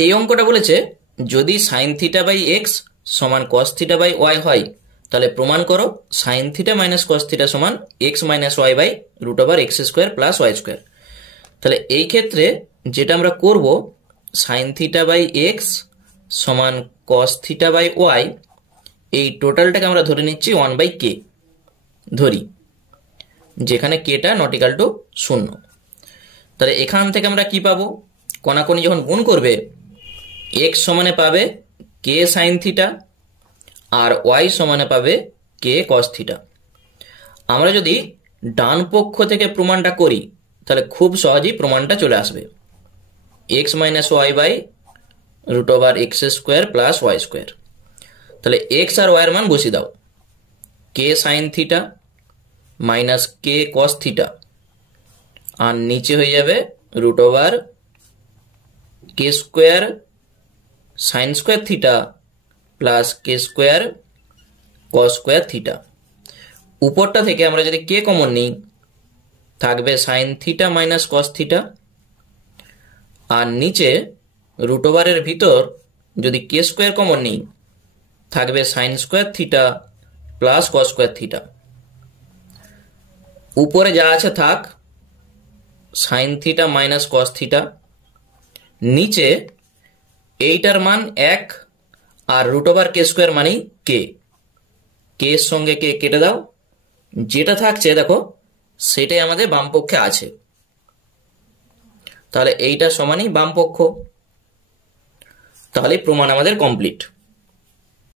এই অঙ্কটা বলেছে যদি সাইন থিটা বাই এক্স সমান কস থিটা বাই ওয়াই হয় তাহলে প্রমাণ করো sine theta minus cos theta সমান x minus y by root over x square plus y square. তাহলে এই ক্ষেত্রে যেটা আমরা করব, সাইন থিটা বাই এক্স সমান কস থিটা বাই ওয়াই, এই টোটালটাকে আমরা ধরে নিচ্ছি 1/k ধরি, যেখানে কেটা নট ইকাল টু 0। তাহলে এখান থেকে আমরা কি পাবো, কোনাকুনি যখন গুণ করবে এক্স সমানে পাবে কে সাইন থিটা আর ওয়াই সমানে পাবে কে কস থিটা। আমরা যদি ডান পক্ষ থেকে প্রমাণটা করি তাহলে খুব সহজেই প্রমাণটা চলে আসবে, x minus y by root over x square plus y square. তাহলে এক্স আর ওয়াইয়ের মান বসিয়ে দাও, k sine theta minus k cos theta, আর নিচে হয়ে যাবে root over k square sine square theta plus k square cos square theta. উপরটা থেকে আমরা যদি কে কমন নিই থাকবে sine theta minus cos theta, আর নিচে রুট ওভারের ভিতর যদি কে স্কোয়ার কমন নিই থাকবে sign square theta plus cos square theta. উপরে যা আছে থাক, sign theta minus cos theta, নিচে এইটার মান 1 আর রুট ওভার কে স্কোয়ার মানেই কে, কে এর সঙ্গে কে কেটে দাও, যেটা থাকছে দেখো সেটাই আমাদের বাম পক্ষে আছে। তাহলে এইটা সমানই বাম পক্ষ। তাহলে প্রমাণ আমাদের কমপ্লিট।